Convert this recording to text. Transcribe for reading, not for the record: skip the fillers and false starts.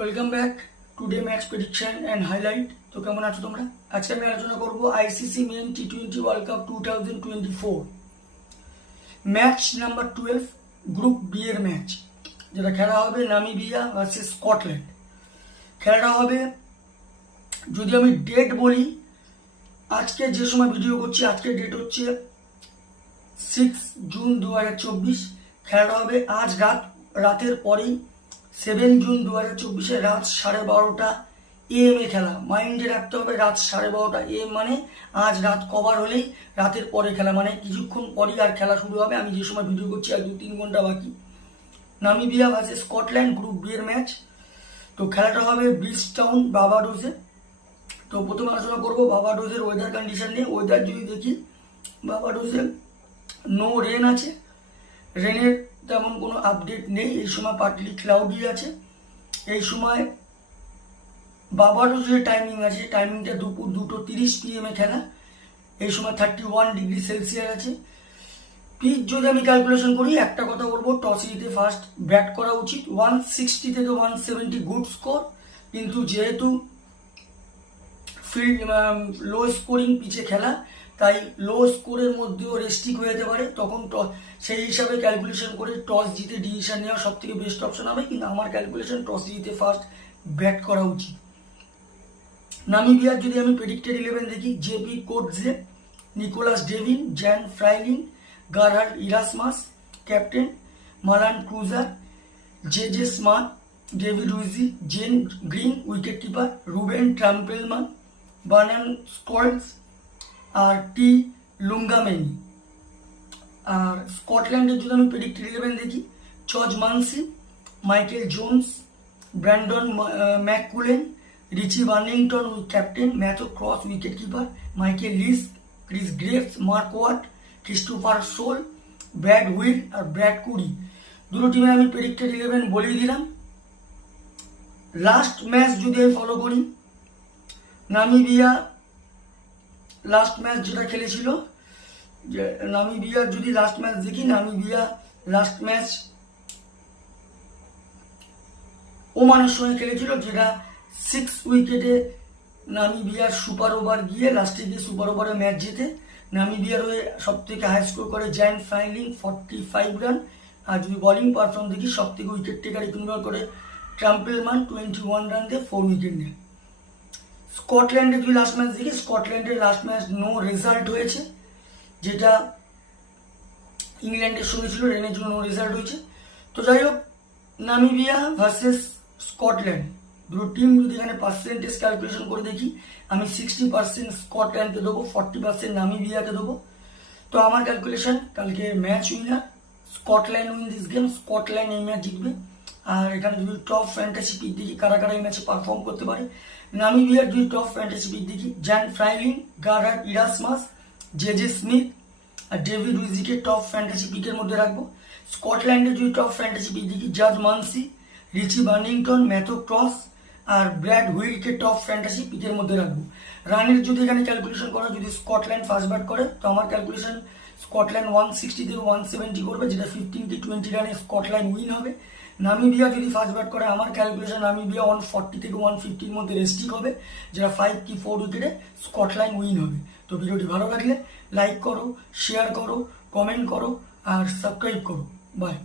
Welcome back today match prediction and highlight. তো কেমন আছো তোমরা? আজকে আমি আলোচনা করবো আইসিসি মেন টি20 world cup 2024 match number 12 group B এর ম্যাচ, যেটা খেলা হবে নামিবিয়া ভার্সেস স্কটল্যান্ড। খেলাটা হবে, যদি আমি ডেট বলি, আজকে যে সময় ভিডিও করছি আজকের ডেট হচ্ছে 6 জুন 2024। খেলাটা হবে আজ রাতের পরেই 7 জুন 2024 রাত 12:30 AM এ খেলা। মাইন্ডে রাখতে হবে রাত 12:30 AM মানে আজ রাত কভার হলেই রাতের পরে খেলা, মানে কিছুক্ষণ পরেই আর খেলা শুরু হবে। আমি যে সময় ভিডিও করছি আর 2-3 ঘন্টা বাকি। Namibia versus Scotland group B এর ম্যাচ। তো খেলাটা হবে ব্রিজটাউন বার্বাডোসে। তো প্রথমে আলোচনা করবো বার্বাডোসের ওয়েদার কন্ডিশন নিয়ে। ওয়েদার যদি দেখি, বার্বাডোসে নো রেন আছে, রেনের তেমন কোনো আপডেট নেই। এই সময় পার্টলি ক্লাউডি আছে। এই সময় বার্বাডোসের টাইমিং আছে, টাইমিংটা দুপুর 2:30 PM এ খেলা। এই সময় 31 ডিগ্রি সেলসিয়াস আছে। পিচ যদি আমি ক্যালকুলেশন করি, একটা কথা বলবো, টস জিতে ফার্স্ট ব্যাট করা উচিত। 160 থেকে 170 গুড স্কোর, কিন্তু যেহেতু ফিল্ড লো স্কোরিং পিচে খেলা, তাই লো স্কোরের মধ্যেও রেস্ট্রিক হয়ে যেতে পারে। তখন সেই হিসাবে ক্যালকুলেশন করে টস জিতে ডিসিশন নেওয়া সব থেকে বেস্ট অপশন হবে। কিন্তু আমার ক্যালকুলেশন টস জিতে ফার্স্ট ব্যাট করা উচিত। নামিবিয়ার যদি আমি প্রেডিক্টেড 11 দেখি, JP Kotze, Nicolaas Davin, Jan Frylinck, Gerhard Erasmus captain, Malan Kruger, J Smit, David Wiese, Zane Green wicket keeper, Ruben Trumpelmann, Bernard Scholtz আর টি লুঙ্গামেনি। আর স্কটল্যান্ডের যদি আমি প্রেডিক্টেড 11 দেখি, George Munsey, Michael Jones, Brandon McMullen, Richie Berrington captain, Matthew Cross wicket keeper, Michael Leask, Chris Greaves, Mark Watt, Christopher soul, Brad wheel আর Brad কুরি। দুটো টিমে আমি predicted 11 বলেই দিলাম। লাস্ট ম্যাচ যদি আমি ফলো করি, নামিবিয়া লাস্ট ম্যাচ যেটা খেলেছিল, যে নামিবিয়ার যদি লাস্ট ম্যাচ দেখি, নামিবিয়া লাস্ট ম্যাচ ওমানের সঙ্গে খেলেছিল, যেটা 6 উইকেটে নামিবিয়ার সুপার ওভার গিয়ে লাস্টে গিয়ে সুপার ওভারে ম্যাচ জিতে। নামিবিয়ার হয়ে সব থেকে হাই স্কোর করে জ্যান ফ্রাইলিং 45 রান। আর যদি বোলিং পারফর্ম দেখি, সব থেকে উইকেট টেকার ইনভলভ করে ট্রাম্পেলমান 21 রান দিয়ে 4 উইকেট নেয়। স্কটল্যান্ডের যদি লাস্ট ম্যাচ দেখি, স্কটল্যান্ডের লাস্ট ম্যাচ নো রেজাল্ট হয়েছে, যেটা ইংল্যান্ডের সঙ্গে ছিল, রেনের জন্য নো রেজাল্ট হয়েছে। তো যাই হোক, নামিবিয়া ভার্সেস স্কটল্যান্ড দুটো টিম যদি এখানে পার্সেন্টেজ ক্যালকুলেশন করে দেখি, আমি 60% স্কটল্যান্ডকে দেবো, 40% নামিবিয়াকে দেবো। তো আমার ক্যালকুলেশন, কালকে match winner Scotland win this game, Scotland এই ম্যাচ জিতবে। আর এখানে যদি টপ ফ্যান্টাসি পিক দেখি, কারা কারা এই ম্যাচে পারফর্ম করতে পারে, নামিবিয়ার যদি টপ ফ্যান্টাসি পিক দেখি, Jan Frylinck, Gerhard Erasmus, J Smit আর ডেভিড উইজিকে টপ ফ্যান্টাসি পিকের মধ্যে রাখবো। স্কটল্যান্ডের যদি টপ ফ্যান্টাসি পিক দেখি, George Munsey, Richie Berrington, Matthew Cross আর ব্র্যাড হুইলকে টপ ফ্যান্টাসি পিকের মধ্যে রাখবো। রানের যদি এখানে ক্যালকুলেশন করা, যদি স্কটল্যান্ড ফার্স্ট ব্যাট করে, তো আমার ক্যালকুলেশন স্কটল্যান্ড 160 থেকে 170 করবে, যেটা 15-20 রানে স্কটল্যান্ড উইন হবে। নামিবিয়া যদি ফার্স্ট ব্যাট করে, আমার ক্যালকুলেশন নামিবিয়া 140 থেকে 150-র মধ্যে রেস্ট্রিক হবে, যেটা 5-4 উইকেটে স্কটল্যান্ড উইন হবে। তো ভিডিওটি ভালো লাগলে লাইক করো, শেয়ার করো, কমেন্ট করো আর সাবস্ক্রাইব করো। বাই।